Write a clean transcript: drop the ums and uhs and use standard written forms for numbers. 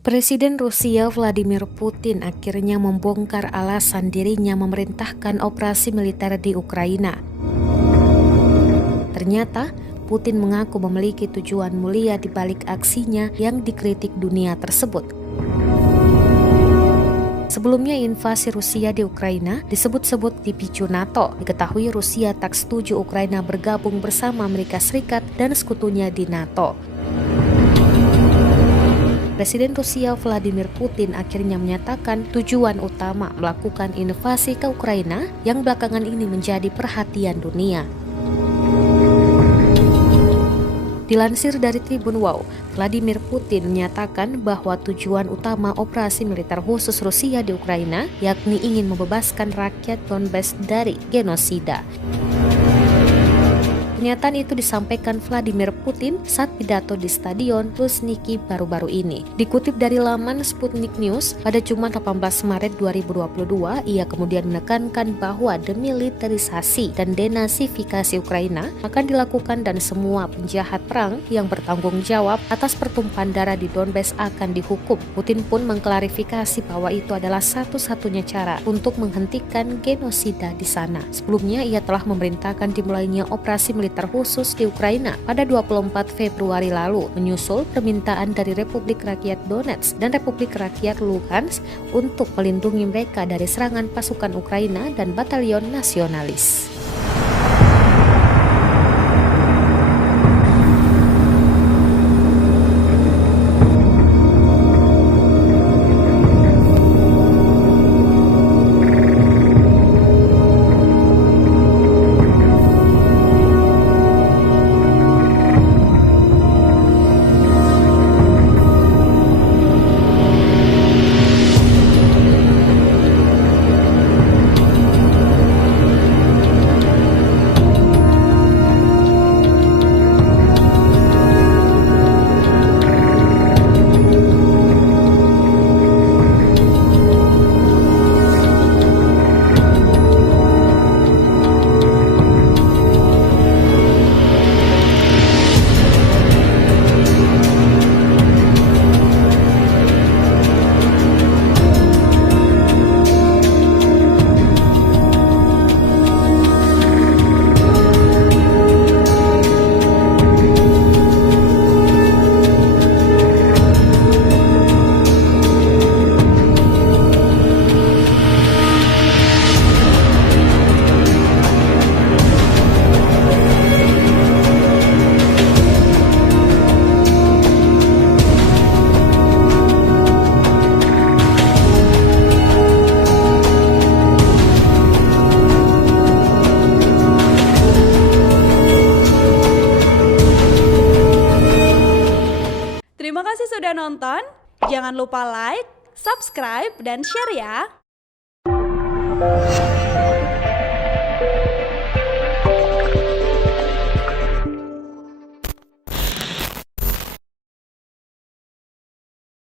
Presiden Rusia Vladimir Putin akhirnya membongkar alasan dirinya memerintahkan operasi militer di Ukraina. Ternyata, Putin mengaku memiliki tujuan mulia di balik aksinya yang dikritik dunia tersebut. Sebelumnya invasi Rusia di Ukraina disebut-sebut dipicu NATO. Diketahui Rusia tak setuju Ukraina bergabung bersama Amerika Serikat dan sekutunya di NATO. Presiden Rusia Vladimir Putin akhirnya menyatakan tujuan utama melakukan invasi ke Ukraina yang belakangan ini menjadi perhatian dunia. Dilansir dari Tribun Wow, Vladimir Putin menyatakan bahwa tujuan utama operasi militer khusus Rusia di Ukraina yakni ingin membebaskan rakyat Donbas dari genosida. Pernyataan itu disampaikan Vladimir Putin saat pidato di Stadion Luzhniki baru-baru ini. Dikutip dari laman Sputnik News, pada Jumat 18 Maret 2022, ia kemudian menekankan bahwa demilitarisasi dan denasifikasi Ukraina akan dilakukan dan semua penjahat perang yang bertanggung jawab atas pertumpahan darah di Donbas akan dihukum. Putin pun mengklarifikasi bahwa itu adalah satu-satunya cara untuk menghentikan genosida di sana. Sebelumnya, ia telah memerintahkan dimulainya operasi militer khusus di Ukraina pada 24 Februari lalu, menyusul permintaan dari Republik Rakyat Donetsk dan Republik Rakyat Luhansk untuk melindungi mereka dari serangan pasukan Ukraina dan batalion nasionalis. Terima kasih sudah nonton. Jangan lupa like, subscribe, dan share ya.